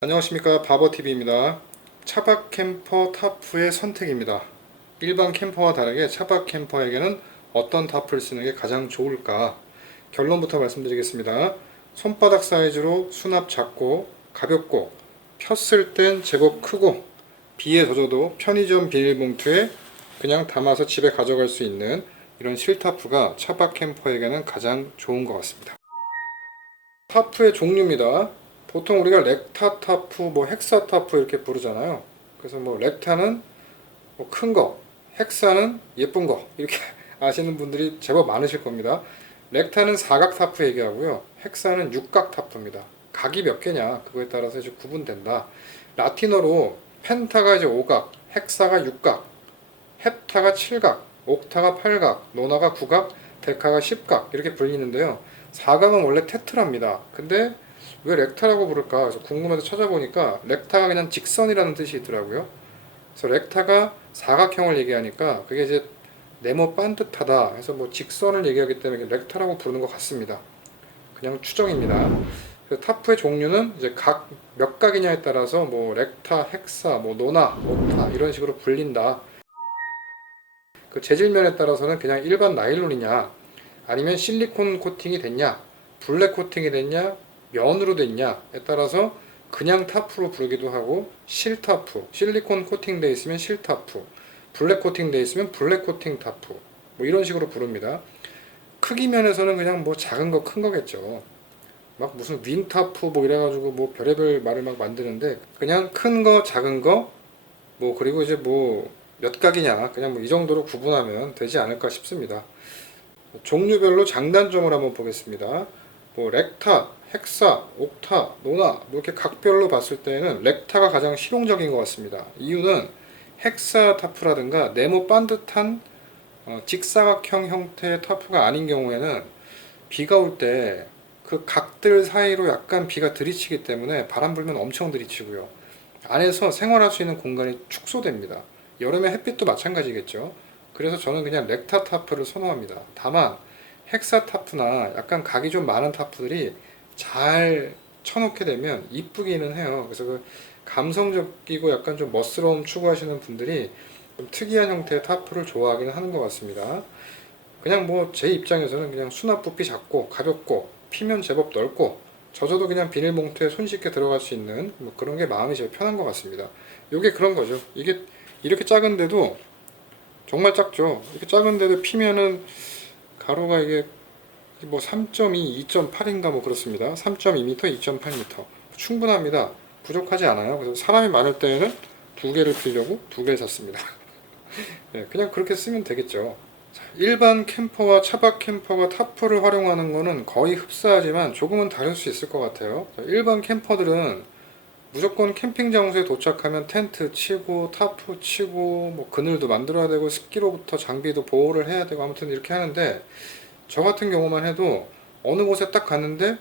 안녕하십니까, 바버TV입니다. 차박 캠퍼 타프의 선택입니다. 일반 캠퍼와 다르게 차박 캠퍼에게는 어떤 타프를 쓰는 게 가장 좋을까? 결론부터 말씀드리겠습니다. 손바닥 사이즈로 수납 작고 가볍고 폈을 땐 제법 크고 비에 젖어도 편의점 비닐봉투에 그냥 담아서 집에 가져갈 수 있는 이런 실타프가 차박 캠퍼에게는 가장 좋은 것 같습니다. 타프의 종류입니다. 보통 우리가 렉타 타프, 헥사 타프 이렇게 부르잖아요. 그래서 렉타는 큰 거, 헥사는 예쁜 거 이렇게 아시는 분들이 제법 많으실 겁니다. 렉타는 사각 타프 얘기하고요. 헥사는 육각 타프입니다. 각이 몇 개냐 그거에 따라서 이제 구분된다. 라틴어로 펜타가 이제 오각, 헥사가 육각, 헵타가 칠각, 옥타가 팔각, 노나가 구각, 데카가 십각 이렇게 불리는데요. 사각은 원래 테트라입니다. 근데 왜 렉타라고 부를까? 그래서 궁금해서 찾아보니까 렉타가 그냥 직선이라는 뜻이 있더라고요. 그래서 렉타가 사각형을 얘기하니까 그게 이제 네모 반듯하다 해서 직선을 얘기하기 때문에 렉타라고 부르는 것 같습니다. 그냥 추정입니다. 그래서 타프의 종류는 이제 각 몇 각이냐에 따라서 렉타, 헥사, 노나, 옥타 이런 식으로 불린다. 그 재질면에 따라서는 그냥 일반 나일론이냐 아니면 실리콘 코팅이 됐냐 블랙 코팅이 됐냐 면으로 됐냐에 따라서 그냥 타프로 부르기도 하고 실타프, 실리콘 코팅 돼 있으면 실타프, 블랙 코팅 돼 있으면 블랙 코팅 타프 이런 식으로 부릅니다. 크기 면에서는 그냥 작은 거 큰 거겠죠. 막 무슨 윙타프 이래가지고 별의별 말을 막 만드는데 그냥 큰 거 작은 거 그리고 이제 몇 각이냐 그냥 이 정도로 구분하면 되지 않을까 싶습니다. 종류별로 장단점을 한번 보겠습니다. 렉타, 헥사, 옥타, 노나 이렇게 각별로 봤을 때는 렉타가 가장 실용적인 것 같습니다. 이유는 헥사 타프라든가 네모 반듯한 직사각형 형태의 타프가 아닌 경우에는 비가 올 때 그 각들 사이로 약간 비가 들이치기 때문에 바람 불면 엄청 들이치고요. 안에서 생활할 수 있는 공간이 축소됩니다. 여름에 햇빛도 마찬가지겠죠. 그래서 저는 그냥 렉타 타프를 선호합니다. 다만 헥사 타프나 약간 각이 좀 많은 타프들이 잘 쳐놓게 되면 이쁘기는 해요. 그래서 그 감성적이고 약간 좀 멋스러움 추구하시는 분들이 좀 특이한 형태의 타프를 좋아하기는 하는 것 같습니다. 그냥 제 입장에서는 그냥 수납 부피 작고 가볍고 피면 제법 넓고 젖어도 그냥 비닐봉투에 손쉽게 들어갈 수 있는 그런 게 마음이 제일 편한 것 같습니다. 이게 그런 거죠. 이게 이렇게 작은데도 정말 작죠. 이렇게 작은데도 피면은 가로가 이게 3.2, 2.8인가 그렇습니다. 3.2m, 2.8m 충분합니다. 부족하지 않아요. 그래서 사람이 많을 때에는 두 개를 피려고 두 개를 샀습니다. 네, 그냥 그렇게 쓰면 되겠죠. 일반 캠퍼와 차박 캠퍼가 타프를 활용하는 것은 거의 흡사하지만 조금은 다를 수 있을 것 같아요. 일반 캠퍼들은 무조건 캠핑 장소에 도착하면 텐트 치고 타프 치고 그늘도 만들어야 되고 습기로부터 장비도 보호를 해야 되고 아무튼 이렇게 하는데 저 같은 경우만 해도 어느 곳에 딱 갔는데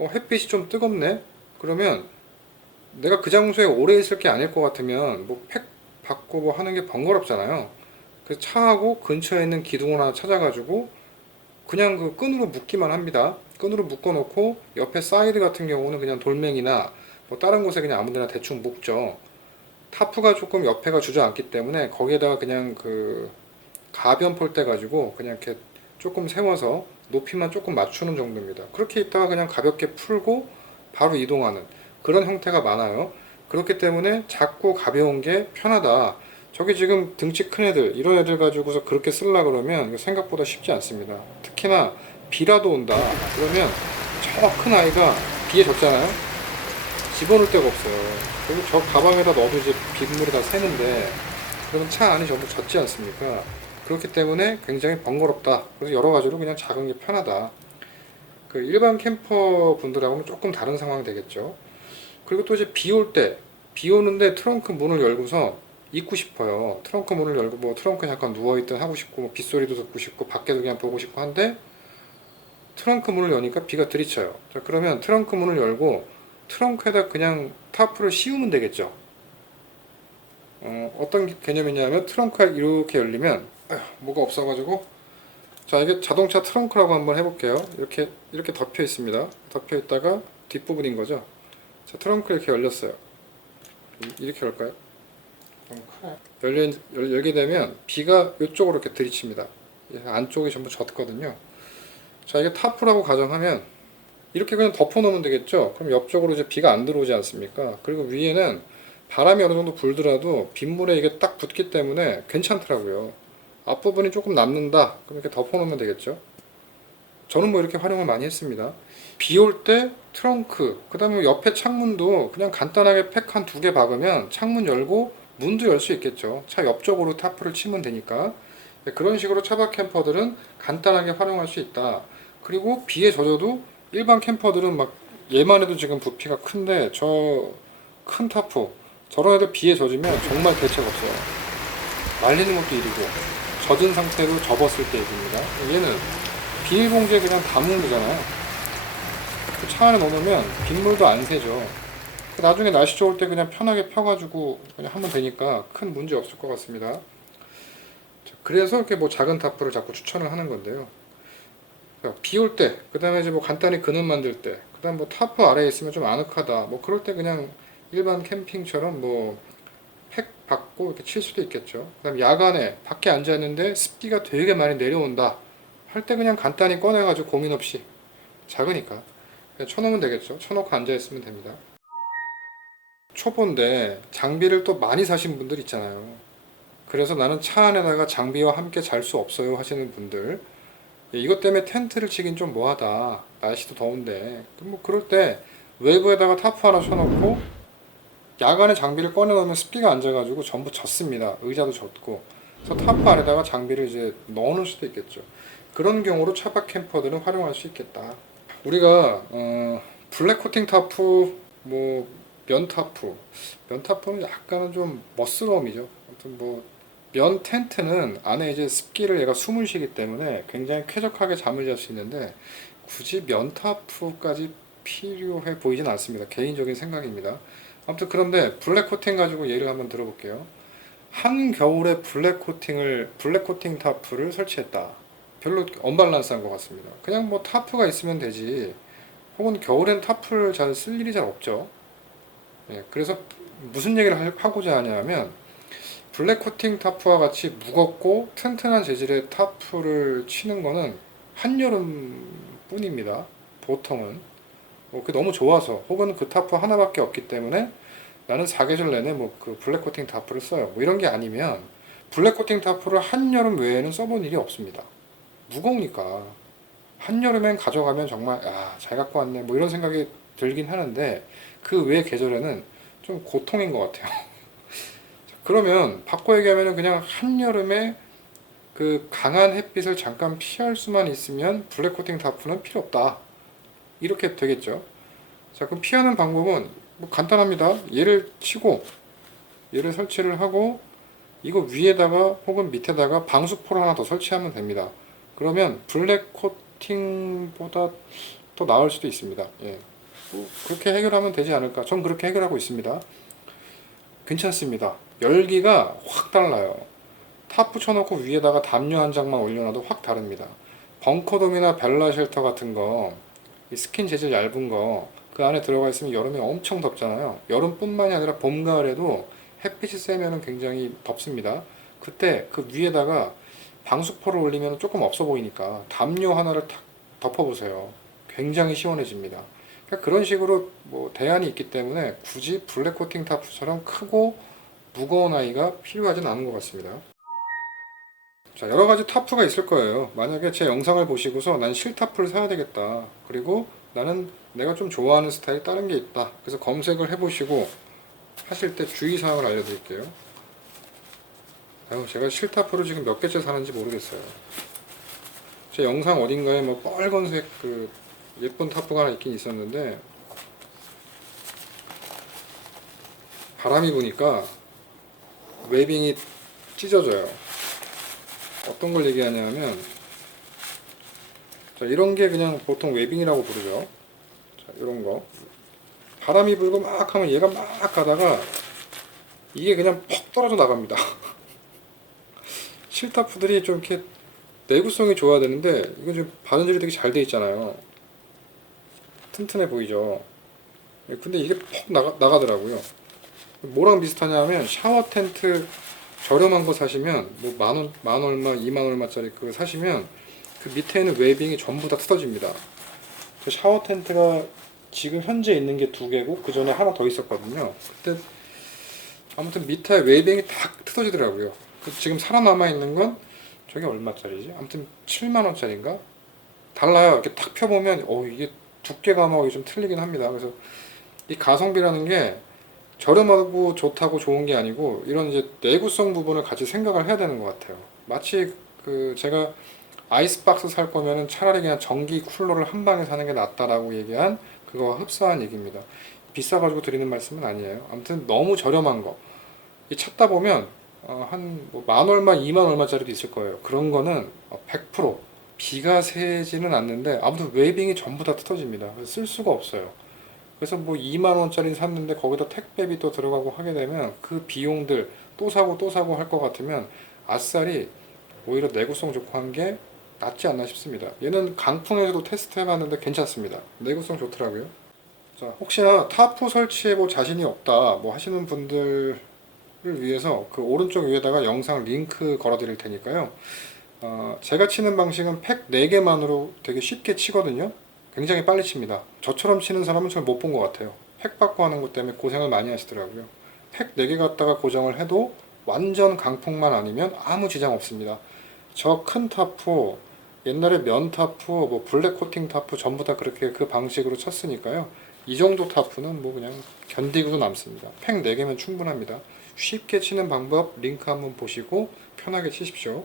햇빛이 좀 뜨겁네 그러면 내가 그 장소에 오래 있을 게 아닐 것 같으면 팩 받고 하는 게 번거롭잖아요. 그래서 차하고 근처에 있는 기둥을 하나 찾아가지고 그냥 그 끈으로 묶기만 합니다. 끈으로 묶어 놓고 옆에 사이드 같은 경우는 그냥 돌멩이나 다른 곳에 그냥 아무데나 대충 묶죠. 타프가 조금 옆에가 주저앉기 때문에 거기에다가 그냥 그 가변 폴대 가지고 그냥 이렇게 조금 세워서 높이만 조금 맞추는 정도입니다. 그렇게 있다가 그냥 가볍게 풀고 바로 이동하는 그런 형태가 많아요. 그렇기 때문에 작고 가벼운 게 편하다. 저기 지금 등치 큰 애들 이런 애들 가지고서 그렇게 쓰려 그러면 생각보다 쉽지 않습니다. 특히나 비라도 온다 그러면 저 큰 아이가 비에 젖잖아요. 집어넣을 데가 없어요. 그리고 저 가방에다 넣어도 이제 빗물이 다 새는데 그러면 차 안이 전부 젖지 않습니까? 그렇기 때문에 굉장히 번거롭다. 그래서 여러 가지로 그냥 작은 게 편하다. 그 일반 캠퍼 분들하고는 조금 다른 상황이 되겠죠. 그리고 또 이제 비 오는데 트렁크 문을 열고서 있고 싶어요. 트렁크 문을 열고 트렁크에 잠깐 누워있든 하고 싶고 빗소리도 듣고 싶고 밖에도 그냥 보고 싶고 한데 트렁크 문을 여니까 비가 들이쳐요. 자, 그러면 트렁크 문을 열고 트렁크에다 그냥 타프를 씌우면 되겠죠. 어떤 개념이냐면 트렁크가 이렇게 열리면 뭐가 없어가지고 자 이게 자동차 트렁크라고 한번 해볼게요. 이렇게 덮여 있습니다. 덮여 있다가 뒷부분인 거죠. 자, 트렁크 이렇게 열렸어요. 이렇게 열까요? 너무 커요. 열게 되면 비가 이쪽으로 이렇게 들이칩니다. 안쪽이 전부 젖거든요. 자, 이게 타프라고 가정하면 이렇게 그냥 덮어 놓으면 되겠죠. 그럼 옆쪽으로 이제 비가 안 들어오지 않습니까? 그리고 위에는 바람이 어느 정도 불더라도 빗물에 이게 딱 붙기 때문에 괜찮더라고요. 앞부분이 조금 남는다. 그럼 이렇게 덮어 놓으면 되겠죠. 저는 뭐 이렇게 활용을 많이 했습니다. 비 올 때 트렁크, 그 다음에 옆에 창문도 그냥 간단하게 팩 한 2개 박으면 창문 열고 문도 열 수 있겠죠. 차 옆쪽으로 타프를 치면 되니까. 그런 식으로 차박 캠퍼들은 간단하게 활용할 수 있다. 그리고 비에 젖어도 일반 캠퍼들은 막 얘만 해도 지금 부피가 큰데 저 큰 타프 저런 애들 비에 젖으면 정말 대책 없어요. 말리는 것도 일이고 젖은 상태로 접었을 때 얘기입니다. 얘는 비닐봉지에 그냥 담으면 되잖아요. 차 안에 넣어놓으면 빗물도 안 새죠. 나중에 날씨 좋을 때 그냥 편하게 펴가지고 그냥 하면 되니까 큰 문제 없을 것 같습니다. 그래서 이렇게 뭐 작은 타프를 자꾸 추천을 하는 건데요. 비 올 때, 그 다음에 이제 뭐 간단히 그늘 만들 때, 그 다음 뭐 타프 아래에 있으면 좀 아늑하다, 뭐 그럴 때 그냥 일반 캠핑처럼 뭐 팩 받고 이렇게 칠 수도 있겠죠. 그 다음 야간에 밖에 앉아 있는데 습기가 되게 많이 내려온다 할 때 그냥 간단히 꺼내가지고 고민 없이 작으니까 그냥 쳐놓으면 되겠죠. 쳐놓고 앉아 있으면 됩니다. 초보인데 장비를 또 많이 사신 분들 있잖아요. 그래서 나는 차 안에다가 장비와 함께 잘 수 없어요 하시는 분들, 이것 때문에 텐트를 치긴 좀 뭐하다, 날씨도 더운데 뭐 그럴 때 외부에다가 타프 하나 쳐놓고 야간에 장비를 꺼내 놓으면 습기가 앉아가지고 전부 젖습니다. 의자도 젖고. 그래서 타프 안에다가 장비를 이제 넣어 놓을 수도 있겠죠. 그런 경우로 차박 캠퍼들은 활용할 수 있겠다. 우리가 블랙 코팅 타프, 뭐 면 타프, 면 타프는 약간은 좀 멋스러움이죠. 아무튼 뭐 면 텐트는 안에 이제 습기를 얘가 숨을 쉬기 때문에 굉장히 쾌적하게 잠을 잘 수 있는데 굳이 면 타프까지 필요해 보이진 않습니다. 개인적인 생각입니다. 아무튼 그런데 블랙 코팅 가지고 예를 한번 들어볼게요. 한겨울에 블랙 코팅 타프를 설치했다. 별로 언밸런스한 것 같습니다. 그냥 뭐 타프가 있으면 되지. 혹은 겨울엔 타프를 잘 쓸 일이 잘 없죠. 예, 그래서 무슨 얘기를 하고자 하냐면 블랙 코팅 타프와 같이 무겁고 튼튼한 재질의 타프를 치는 거는 한여름 뿐입니다. 보통은. 그게 너무 좋아서 혹은 그 타프 하나밖에 없기 때문에 나는 사계절 내내 뭐 그 블랙 코팅 타프를 써요. 뭐 이런 게 아니면 블랙 코팅 타프를 한여름 외에는 써본 일이 없습니다. 무거우니까. 한여름엔 가져가면 정말 잘 갖고 왔네 뭐 이런 생각이 들긴 하는데 그 외 계절에는 좀 고통인 것 같아요. 그러면 바꿔 얘기하면 그냥 한여름에 그 강한 햇빛을 잠깐 피할 수만 있으면 블랙 코팅 타프는 필요 없다. 이렇게 되겠죠. 자, 그럼 피하는 방법은 뭐 간단합니다. 얘를 설치를 하고 이거 위에다가 혹은 밑에다가 방수포를 하나 더 설치하면 됩니다. 그러면 블랙 코팅보다 더 나을 수도 있습니다. 예. 뭐 그렇게 해결하면 되지 않을까. 전 그렇게 해결하고 있습니다. 괜찮습니다. 열기가 확 달라요. 탑 붙여놓고 위에다가 담요 한 장만 올려놔도 확 다릅니다. 벙커돔이나 벨라 쉘터 같은 거, 이 스킨 재질 얇은 거, 그 안에 들어가 있으면 여름에 엄청 덥잖아요. 여름뿐만이 아니라 봄, 가을에도 햇빛이 세면 굉장히 덥습니다. 그때 그 위에다가 방수포를 올리면 조금 없어 보이니까 담요 하나를 탁 덮어보세요. 굉장히 시원해집니다. 그러니까 그런 식으로 뭐 대안이 있기 때문에 굳이 블랙 코팅 타프처럼 크고 무거운 아이가 필요하진 않은 것 같습니다. 자, 여러 가지 타프가 있을 거예요. 만약에 제 영상을 보시고서 난 실타프를 사야 되겠다. 그리고 나는 내가 좀 좋아하는 스타일이 다른 게 있다. 그래서 검색을 해보시고 하실 때 주의사항을 알려드릴게요. 제가 실타프를 지금 몇 개째 사는지 모르겠어요. 제 영상 어딘가에 뭐 빨간색 그 예쁜 타프가 하나 있긴 있었는데 바람이 부니까 웨빙이 찢어져요. 어떤 걸 얘기하냐면 자, 이런 게 그냥 보통 웨빙이라고 부르죠. 자, 이런 거 바람이 불고 막 하면 얘가 막 가다가 이게 그냥 퍽 떨어져 나갑니다. 실타프들이 좀 이렇게 내구성이 좋아야 되는데 이건 지금 바느질이 되게 잘 돼 있잖아요. 튼튼해 보이죠. 근데 이게 퍽 나가더라고요. 뭐랑 비슷하냐면 샤워 텐트 저렴한 거 사시면 뭐 만 얼마, 2만 얼마짜리 그거 사시면 그 밑에 있는 웨빙이 전부 다 뜯어집니다. 그 샤워 텐트가 지금 현재 있는 게 두 개고 그 전에 하나 더 있었거든요. 그때 아무튼 밑에 웨빙이 다 뜯어지더라고요. 지금 살아남아 있는 건 저게 얼마짜리지? 아무튼 7만 원짜리인가? 달라요. 이렇게 탁 펴보면 이게 두께가 막 좀 틀리긴 합니다. 그래서 이 가성비라는 게 저렴하고 좋다고 좋은 게 아니고 이런 이제 내구성 부분을 같이 생각을 해야 되는 것 같아요. 마치 그 제가 아이스박스 살 거면은 차라리 그냥 전기 쿨러를 한 방에 사는 게 낫다라고 얘기한 그거와 흡사한 얘기입니다. 비싸가지고 드리는 말씀은 아니에요. 아무튼 너무 저렴한 거. 이 찾다 보면 한만 얼마, 2만 얼마짜리도 있을 거예요. 그런 거는 100% 비가 새지는 않는데 아무튼 웨빙이 전부 다 뜯어집니다. 그래서 쓸 수가 없어요. 그래서 뭐 2만 원짜리 샀는데 거기다 택배비 또 들어가고 하게 되면 그 비용들 또 사고 또 사고 할 것 같으면 아싸리 오히려 내구성 좋고 한 게 낫지 않나 싶습니다. 얘는 강풍에서도 테스트 해봤는데 괜찮습니다. 내구성 좋더라고요. 자, 혹시나 타프 설치해 볼 자신이 없다 뭐 하시는 분들을 위해서 그 오른쪽 위에다가 영상 링크 걸어 드릴 테니까요. 제가 치는 방식은 팩 4개만으로 되게 쉽게 치거든요. 굉장히 빨리 칩니다. 저처럼 치는 사람은 잘 못 본 것 같아요. 팩 받고 하는 것 때문에 고생을 많이 하시더라고요. 팩 4개 갖다가 고정을 해도 완전 강풍만 아니면 아무 지장 없습니다. 저 큰 타프, 옛날에 면 타프, 뭐 블랙 코팅 타프 전부 다 그렇게 그 방식으로 쳤으니까요. 이 정도 타프는 뭐 그냥 견디고도 남습니다. 팩 4개면 충분합니다. 쉽게 치는 방법 링크 한번 보시고 편하게 치십시오.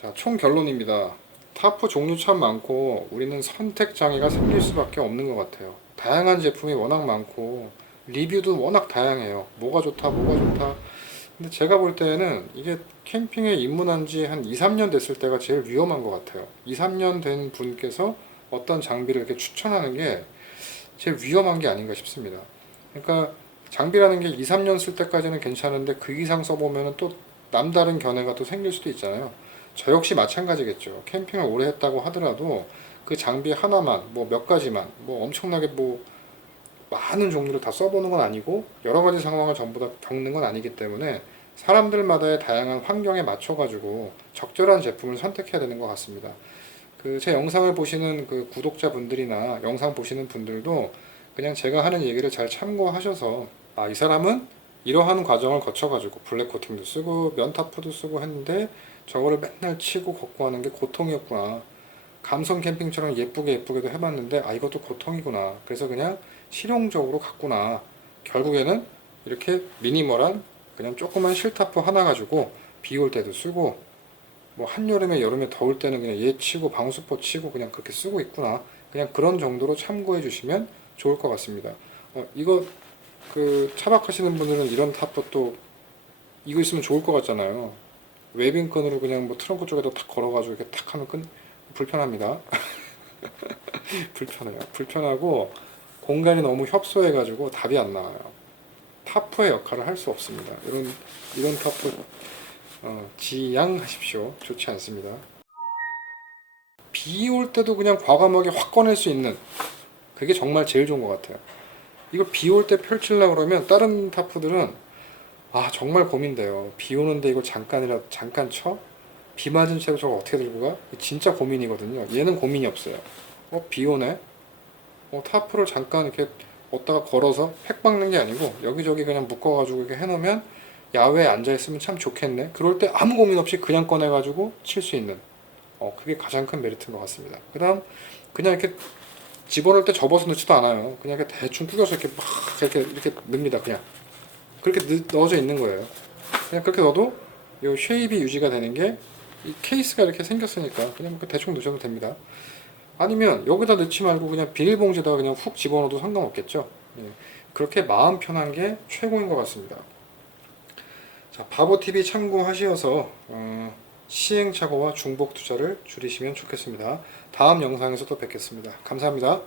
자, 총 결론입니다. 타프 종류 참 많고 우리는 선택 장애가 생길 수밖에 없는 것 같아요. 다양한 제품이 워낙 많고 리뷰도 워낙 다양해요. 뭐가 좋다, 뭐가 좋다. 근데 제가 볼 때는 이게 캠핑에 입문한 지 한 2, 3년 됐을 때가 제일 위험한 것 같아요. 2, 3년 된 분께서 어떤 장비를 이렇게 추천하는 게 제일 위험한 게 아닌가 싶습니다. 그러니까 장비라는 게 2, 3년 쓸 때까지는 괜찮은데 그 이상 써보면 또 남다른 견해가 또 생길 수도 있잖아요. 저 역시 마찬가지겠죠. 캠핑을 오래 했다고 하더라도 그 장비 하나만, 뭐 몇 가지만, 뭐 엄청나게 뭐 많은 종류를 다 써보는 건 아니고 여러 가지 상황을 전부 다 겪는 건 아니기 때문에 사람들마다의 다양한 환경에 맞춰가지고 적절한 제품을 선택해야 되는 것 같습니다. 그 제 영상을 보시는 그 구독자분들이나 영상 보시는 분들도 그냥 제가 하는 얘기를 잘 참고하셔서 이 사람은 이러한 과정을 거쳐가지고 블랙 코팅도 쓰고 면타프도 쓰고 했는데 저거를 맨날 치고 걷고 하는 게 고통이었구나. 감성 캠핑처럼 예쁘게도 해봤는데 이것도 고통이구나. 그래서 그냥 실용적으로 갔구나. 결국에는 이렇게 미니멀한 그냥 조그만 실타프 하나 가지고 비 올 때도 쓰고 뭐 한여름에 여름에 더울 때는 그냥 얘 치고 방수포 치고 그냥 그렇게 쓰고 있구나. 그냥 그런 정도로 참고해 주시면 좋을 것 같습니다. 이거 그 차박하시는 분들은 이런 타프 또 이거 있으면 좋을 것 같잖아요. 웨빙끈으로 그냥 뭐 트렁크 쪽에다 탁 걸어가지고 이렇게 탁 하면 불편합니다. 불편해요. 불편하고 공간이 너무 협소해가지고 답이 안 나와요. 타프의 역할을 할 수 없습니다. 이런 타프 지양하십시오. 좋지 않습니다. 비 올 때도 그냥 과감하게 확 꺼낼 수 있는 그게 정말 제일 좋은 것 같아요. 이거 비 올 때 펼치려고 그러면 다른 타프들은 정말 고민돼요. 비 오는데 이거 잠깐 쳐? 비 맞은 채로 저거 어떻게 들고 가? 진짜 고민이거든요. 얘는 고민이 없어요. 비 오네? 타프를 잠깐 이렇게 어디다가 걸어서 팩 박는 게 아니고 여기저기 그냥 묶어가지고 이렇게 해놓으면 야외에 앉아있으면 참 좋겠네. 그럴 때 아무 고민 없이 그냥 꺼내가지고 칠 수 있는 그게 가장 큰 메리트인 것 같습니다. 그 다음 그냥 이렇게 집어넣을 때 접어서 넣지도 않아요. 그냥 이렇게 대충 뜯어서 이렇게 막 이렇게 넣습니다. 그냥 그렇게 넣어져 있는 거예요. 그냥 그렇게 넣어도 이 쉐입이 유지가 되는 게 이 케이스가 이렇게 생겼으니까 그냥 대충 넣으셔도 됩니다. 아니면 여기다 넣지 말고 그냥 비닐봉지에다가 그냥 훅 집어넣어도 상관없겠죠. 예, 그렇게 마음 편한 게 최고인 것 같습니다. 자, 바보TV 참고하셔서 시행착오와 중복 투자를 줄이시면 좋겠습니다. 다음 영상에서 또 뵙겠습니다. 감사합니다.